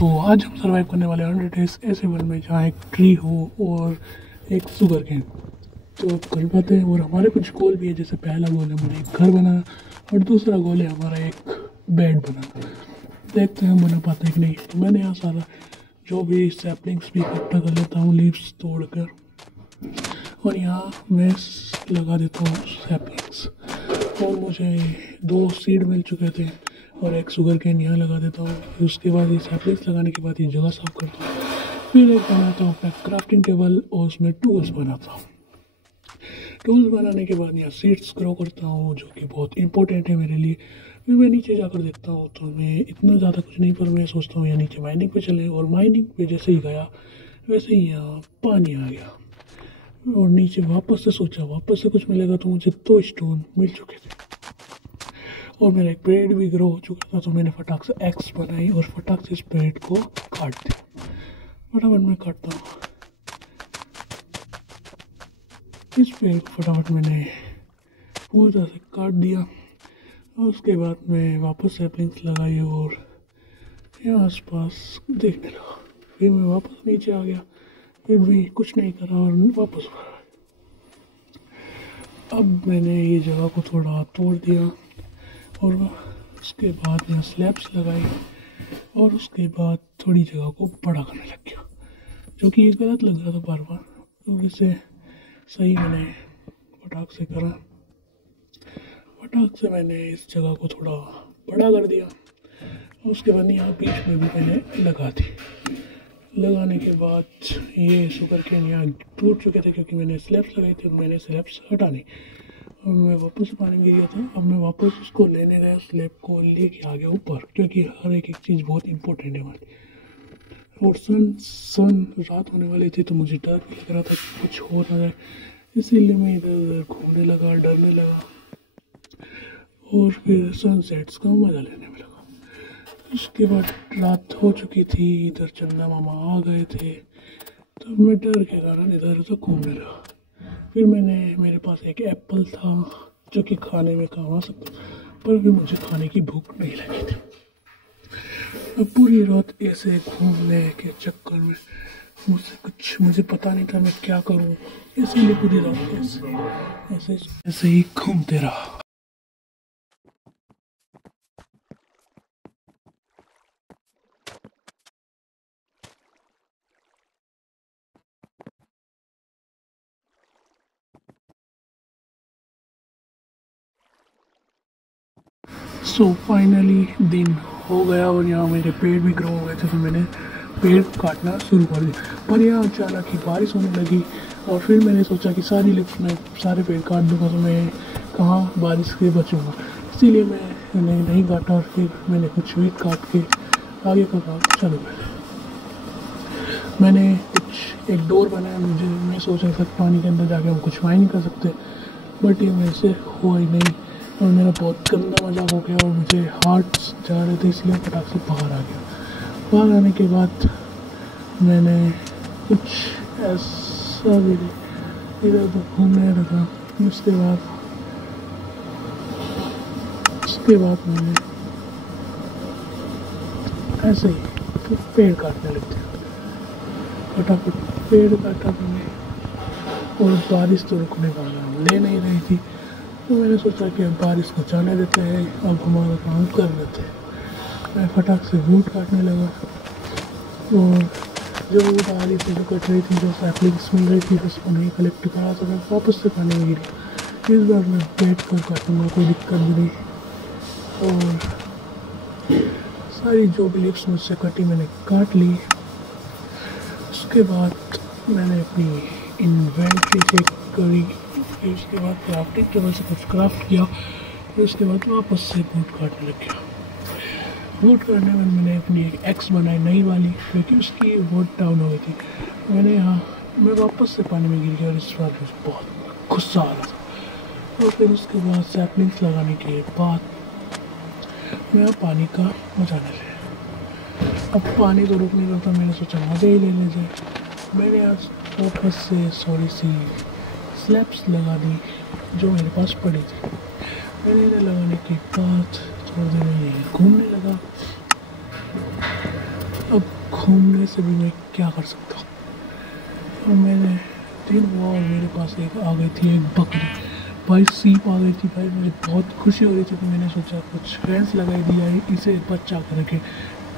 तो आज हम सर्वाइव करने वाले 100 डेज ऐसे वन में जहाँ एक ट्री हो और एक शुगर केन। तो अब कर पाते हैं। और हमारे कुछ गोल भी है, जैसे पहला गोल है हमारा एक घर बनाना और दूसरा गोल है हमारा एक बेड बनाना। देखते हैं हम बना पाते हैं कि नहीं। तो मैंने यहाँ सारा जो भी सैपलिंग्स भी इकट्ठा कर लेता हूँ लीव्स तोड़कर, और यहाँ मैं लगा देता हूँ सैपलिंग्स। और मुझे 2 सीड मिल चुके थे और एक शुगर केन यहाँ लगा देता हूँ। उसके बाद ये सैपलिंग्स लगाने के बाद ये जगह साफ करता हूँ। फिर एक बनाता हूँ अपना क्राफ्टिंग टेबल और उसमें टूल्स बनाता हूँ। टूल्स बनाने के बाद यहाँ सीड्स ग्रो करता हूँ, जो कि बहुत इंपॉर्टेंट है मेरे लिए। फिर मैं नीचे जाकर देखता हूँ तो मैं इतना ज़्यादा कुछ नहीं, पर मैं सोचता हूँ यहाँ नीचे माइनिंग पे चले। और माइनिंग पे जैसे ही गया वैसे ही यहाँ पानी आ गया और नीचे वापस से सोचा वापस से कुछ मिलेगा, तो मुझे 2 स्टोन मिल चुके थे और मेरा एक पेड़ भी ग्रो हो चुका था। तो मैंने फटाक से एक्स बनाई और फटाक से इस पेड़ को काट दिया। फटाफट मैं काटता हूँ इस पेड़ को, फटाफट मैंने पूरी तरह से काट दिया। और उसके बाद मैं वापस सैपलिंग्स लगाई और यहाँ आसपास देखने लगा। फिर मैं वापस नीचे आ गया, फिर भी कुछ नहीं करा और वापस अब मैंने ये जगह को थोड़ा तोड़ दिया और उसके बाद यहाँ स्लैब्स लगाई और उसके बाद थोड़ी जगह को बड़ा करने लग गया, जो कि ये गलत लग रहा था बार बार। तो इसे सही मैंने फटाक से करा। फटाक से मैंने इस जगह को थोड़ा बड़ा कर दिया और उसके बाद यहाँ बीच में भी मैंने लगा दी। लगाने के बाद ये शुगर केन यहाँ टूट चुके थे क्योंकि मैंने स्लैब्स लगाए थे। मैंने स्लैब्स हटा नहीं और मैं वापस से पानी गिर गया था। अब मैं वापस उसको लेने गया, स्लैब को लेके आ गया ऊपर, क्योंकि हर एक चीज़ बहुत इंपॉर्टेंट है हमारी। और सन रात होने वाली थी तो मुझे डर भी लग रहा था कि कुछ हो ना जाए, इसीलिए मैं इधर उधर घूमने लगा, डरने लगा और फिर सनसेट्स का मज़ा लेने में लगा। उसके बाद रात हो चुकी थी, इधर चंदा मामा आ गए थे, तो मैं डर के कारण इधर उधर घूमने लगा। फिर मेरे पास एक एप्पल था जो कि खाने में काम आ सकता, पर भी मुझे खाने की भूख नहीं लगी थी। अब पूरी रात ऐसे घूमने के चक्कर में मुझे पता नहीं था मैं क्या करूं, इसीलिए पूरी रात ऐसे ही घूमते रहा। सो फाइनली दिन हो गया और यहाँ मेरे पेड़ भी ग्रो हो गए थे। तो मैंने पेड़ काटना शुरू कर दिया, पर यहाँ अचानक ही बारिश होने लगी और फिर मैंने सोचा कि मैं सारे पेड़ काट दूँगा तो मैं कहाँ बारिश से बचूँगा। इसीलिए मैंने नहीं काटा और फिर मैंने कुछ वीट काट के आगे का काम चालू कर दिया। मैंने एक डोर बनाया। मैं सोच रहा था पानी के अंदर जाके हम कुछ माइनिंग कर सकते, बट ये मेरे से हुआ ही नहीं और मेरा बहुत गंदा मजाक हो गया और मुझे हार्ट्स जा रहे थे, इसलिए फटाक से बाहर आ गया। बाहर आने के बाद मैंने कुछ ऐसा भी इधर उधर घूमने लगा। उसके बाद मैंने ऐसे ही पेड़ काटने लग गया। फटाफट पेड़ काटा मैंने और बारिश तो रुकने का नाम ले नहीं रही थी। तो मैंने सोचा कि अब बारिश को जाने देते हैं, अब हमारा काम कर लेते हैं। मैं फटाक से वुड काटने लगा और जो वुड आ रही थी, जो कट रही थी, जो सैपलिंग्स मिल रही थी, उसको नहीं कलेक्ट करा तो मैं वापस से पानी में गिरी। इस बार मैं बैठ कर काटूँगा, कोई दिक्कत भी नहीं। और सारी जो भी लिप्स मुझसे कटी मैंने काट ली। उसके बाद मैंने अपनी इन्वेंट्री चेक करी, फिर उसके बाद क्राफ्टिंग टेबल से कुछ क्राफ्ट किया, फिर उसके बाद वापस से वुड काटने लग गया। वुड काटने में मैंने अपनी एक एक्स बनाई नई वाली, क्योंकि उसकी वुड डाउन हो गई थी। मैं वापस से पानी में गिर गया और इस बार मुझे बहुत गुस्सा आ रहा था। और फिर उसके बाद सैपलिंग्स लगाने के बाद मैं पानी का मजा ले लिया। अब पानी तो रुक नहीं करता, मैंने सोचा मज़ा ही ले जाए। मैंने आज वापस से थोड़ी सी स्लैब्स लगा दी जो मेरे पास पड़ी थी। मैंने इन्हें लगाने के बाद थोड़ी देर में घूमने लगा। अब घूमने से भी मैं क्या कर सकता हूँ। और मैंने दिन हुआ और मेरे पास एक आ गई थी एक बकरी, भाई सीप आ गई थी। भाई मुझे बहुत खुशी हो रही थी, तो मैंने सोचा कुछ फ्रेंड्स लगाई दिया है इसे बच्चा करके,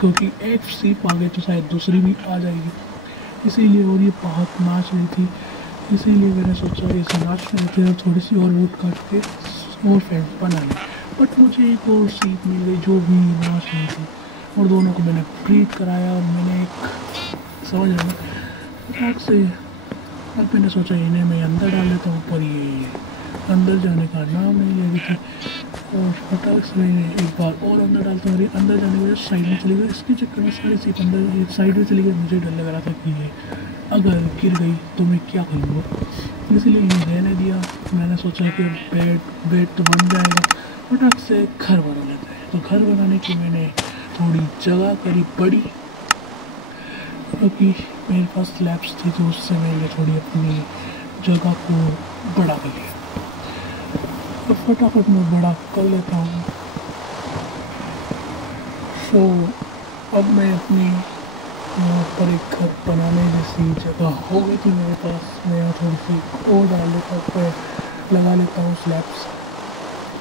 क्योंकि एक सीप आ गई तो शायद दूसरी भी आ जाएगी, इसीलिए। और ये बहुत नाच रही थी, इसीलिए मैंने सोचा इसे नाचने देते हैं, थोड़ी सी और वोट काट के और फ्रेंड्स बना लें। बट मुझे एक और सीप मिल गई जो भी नाच रही थी, और दोनों को मैंने ब्रीड कराया। और मैंने एक समझ रहा फटाक से, अब मैंने सोचा इन्हें मैं अंदर डाल लेता हूँ, पर ये अंदर जाने का नाम नहीं ले रही थी। और फटाक से मैंने एक बार और अंदर डालता हूँ, अंदर जाने की वजह साइड में चली गई। इसके चक्कर में सारी सीप अंदर साइड में चली गई। मुझे डर लग रहा था कि ये अगर गिर गई तो मैं क्या करूँगा, इसलिए ये रहने दिया। मैंने सोचा कि बेड तो बन जाएगा, फटाक से घर बना लेते हैं। तो घर बनाने की मैंने थोड़ी जगह करी बड़ी, क्योंकि मेरे पास स्लैब्स थी, तो उससे मैंने थोड़ी अपनी जगह को बड़ा कर लिया। तो फटाफट मैं बड़ा कर लेता हूँ। तो अब मैं अपनी यहाँ पर एक घर बनाने जैसी जगह हो गई थी मेरे पास। मैं यहाँ थोड़ी सी और डाल लेता हूँ, लगा लेता हूँ स्लैब्स।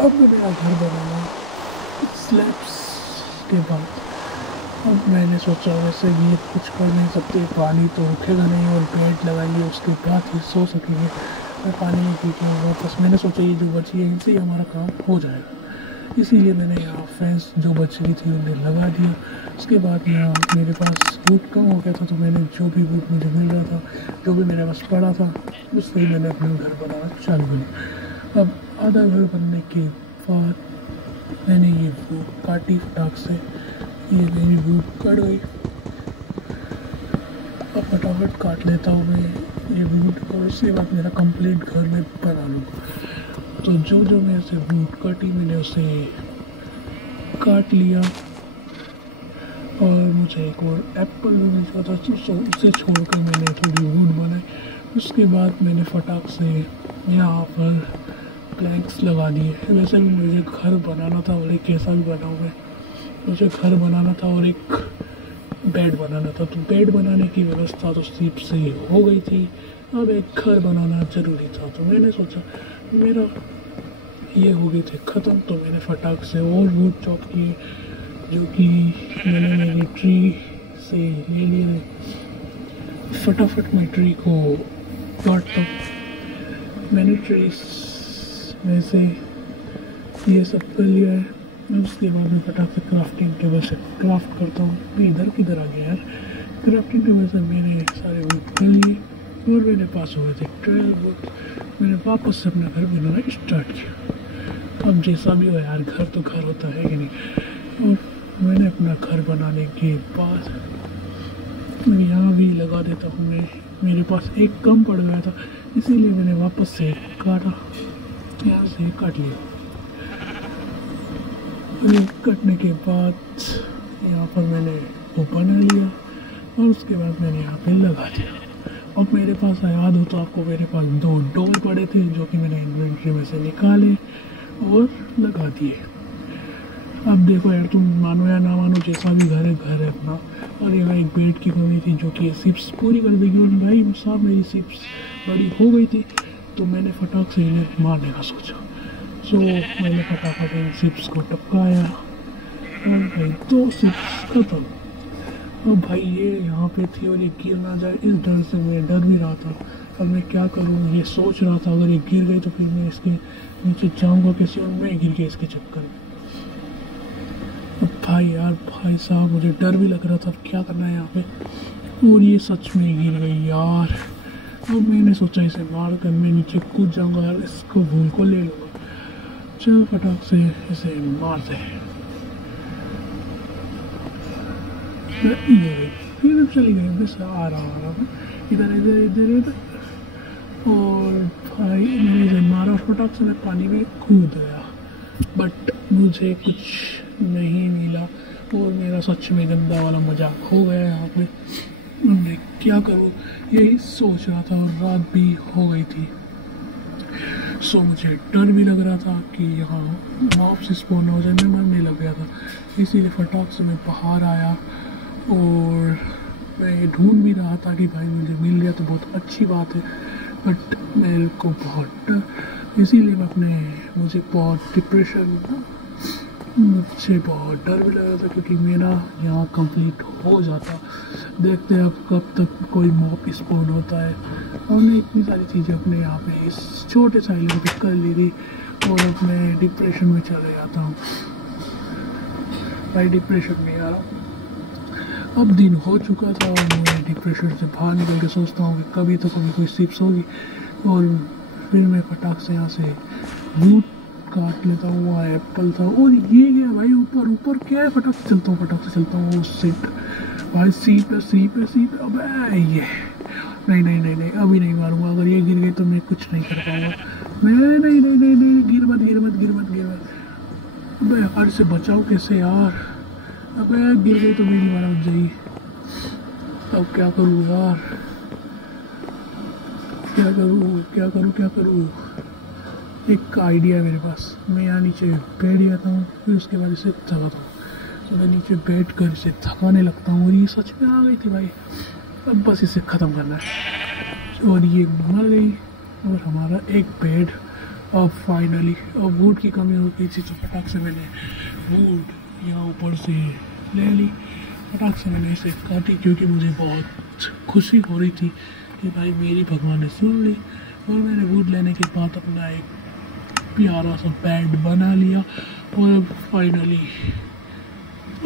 अब मैं मेरा घर बनाना स्लैब्स के बाद, अब मैंने सोचा वैसे ये कुछ कर नहीं सकते, पानी तो रुकेगा नहीं, और बेड लगाएंगे उसके बाद ही सो सकेंगे। मैं पानी नहीं पी के वापस, मैंने सोचा ये जो बची है इनसे ही हमारा काम हो जाएगा, इसीलिए मैंने यहाँ फेंस जो बच रही थी उन्हें लगा दिया। उसके बाद यहाँ मेरे पास वुड कम हो गया था, तो मैंने जो भी वुड मुझे मिल रहा था, जो भी मेरे पास पड़ा था, उससे ही मैंने अपना घर बनाना चालू किया। अब आधा घर बनने के बाद मैंने ये वुड काटी फटाक से, ये मेरी वुड कट गई। अब फटाफट काट लेता हूँ मैं ये वुड, और उसके बाद मेरा कंप्लीट घर में बना लूँ। तो जो जो मेरे से वुड कटी मैंने उसे काट लिया, और मुझे एक और एप्पल भी मिल गया था, तो उसे छोड़कर मैंने थोड़ी वुड बनाई। उसके बाद मैंने फटाक से यहाँ पर प्लैंक्स लगा दिए। वैसे भी मुझे घर बनाना था, और एक कैसा भी बनाऊँ मैं, मुझे घर बनाना था और एक बेड बनाना था। तो बेड बनाने की व्यवस्था तो सीप से हो गई थी, अब एक घर बनाना ज़रूरी था। तो मैंने सोचा मेरा ये हो गए थे ख़त्म, तो मैंने फटाक से और वुड चॉप किए, जो कि मैंने मेरी ट्री से ले लिए। फटाफट मैं ट्री को काटता हूँ। मैंने ट्री में से ये सब कर लिया है। उसके बाद मैं फटाक से क्राफ्टिंग टेबल से क्राफ्ट करता हूँ। मैं इधर किधर आ गया यार, क्राफ्टिंग टेबल से मैंने सारे वुड कर लिए, और मेरे पास हुए थे 12 वुड। मैंने वापस से अपना घर बनाना स्टार्ट किया। अब जैसा भी हो यार, घर तो घर होता है कि नहीं। और मैंने अपना घर बनाने के बाद यहाँ भी लगा देता हूँ मैं, मेरे पास एक कम पड़ गया था, इसीलिए मैंने वापस से काटा, यहाँ से काट लिया। कटने के बाद यहाँ पर मैंने वो बना लिया, और उसके बाद मैंने यहाँ पे लगा दिया। अब मेरे पास याद हो तो आपको, मेरे पास 2 डोल पड़े थे, जो कि मैंने इन्वेंट्री में से निकाले और लगा दिए। अब देखो यार, तुम मानो या ना मानो, जैसा भी घर है अपना। और यहाँ एक बेड की कमी थी, जो कि सिप्स पूरी कर देगी। और भाई साहब मेरी सिप्स बड़ी हो गई थी, तो मैंने फटाक से इन्हें मारने का सोचा। सो मैंने फटाफट इन सिप्स को टपकाया, और भाई 2 सिप्स खत्म। और भाई ये यहाँ पे थी, और ये गिर ना जाए इस डर से मैं डर भी रहा था। अब मैं क्या करूँ ये सोच रहा था, अगर ये गिर गई तो फिर मैं इसके नीचे जाऊँगा कैसे, और मैं गिर गया इसके चक्कर में। अब भाई साहब मुझे डर भी लग रहा था, अब क्या करना है यहाँ पे। और ये सच में गिर गई यार। अब मैंने सोचा इसे मार कर मैं नीचे कूद जाऊँगा यार, इसको भूल को ले लूँगा। चल फटाक से इसे मारते हैं। ये फिर चली गई, बस आ रहा इधर इधर इधर इधर। और भाई मैंने इसे मारा, फटाक से मैं पानी में कूद गया, बट मुझे कुछ नहीं मिला, और मेरा सच में गंदा वाला मजाक हो गया यहाँ पे। मैं क्या करूँ यही सोच रहा था, और रात भी हो गई थी। सो मुझे डर भी लग रहा था कि यहाँ मॉब्स स्पॉन हो जाए, मैं मरने लग गया था। इसीलिए फटाक से मैं बाहर आया, और मैं ये ढूंढ भी रहा था कि भाई मुझे मिल गया तो बहुत अच्छी बात है, बट मेरे को बहुत इसीलिए मुझे बहुत डिप्रेशन, मुझे बहुत डर भी लग रहा था क्योंकि मेरा यहाँ कंप्लीट हो जाता। देखते हैं अब कब तक कोई मॉब स्पॉन होता है। हमने इतनी सारी चीज़ें अपने यहाँ पे इस छोटे सा आइलैंड पे कर ली थी और अब मैं डिप्रेशन में चले जाता हूँ भाई, डिप्रेशन में यार। अब दिन हो चुका था और मैं डिप्रेशन से बाहर निकल के सोचता हूँ कि कभी तो कभी कोई सिप्स होगी, और फिर मैं फटाक से यहाँ से रूट काट लेता हूँ। वहाँ एप्पल था और ये गया भाई ऊपर। ऊपर क्या है, फटाक से चलता हूँ वो सीट भाई, सी पे अबे ये नहीं अभी नहीं मारूंगा। अगर ये गिर गई तो मैं कुछ नहीं कर पाऊंगा। नहीं, गिर मत। अबे यार से बचाओ कैसे यार, अबे गिर गई तो मेरी मारा उठ जाएगी। अब क्या करूँ यार, क्या करूँ। एक आइडिया है मेरे पास। मैं यहाँ नीचे बैठ जाता हूँ, फिर उसके बाद इसे थकाता हूँ। तो मैं नीचे बैठ कर इसे थकाने लगता हूँ और ये सच में आ गई थी भाई। अब बस इसे ख़त्म करना है। और ये मर गई और हमारा एक बेड। अब फाइनली अब वुड की कमी हो गई थी तो फटाक से मैंने वुड यहाँ ऊपर से ले ली। फटाक से मैंने इसे काटी क्योंकि मुझे बहुत खुशी हो रही थी कि भाई मेरी भगवान ने सुन ली। और मैंने वुड लेने के बाद अपना एक प्यारा सा बेड बना लिया। और फाइनली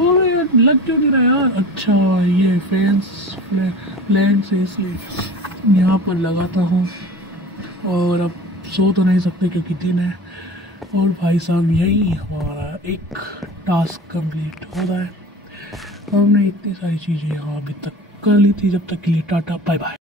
और यार लग क्यों नहीं रहा यार, अच्छा ये फैंस लेंस है इसलिए यहाँ पर लगाता हूँ। और अब सो तो नहीं सकते क्योंकि दिन है। और भाई साहब यही हमारा एक टास्क कंप्लीट हो रहा है। हमने इतनी सारी चीज़ें यहाँ अभी तक कर ली थी। जब तक के लिए टाटा बाय बाय।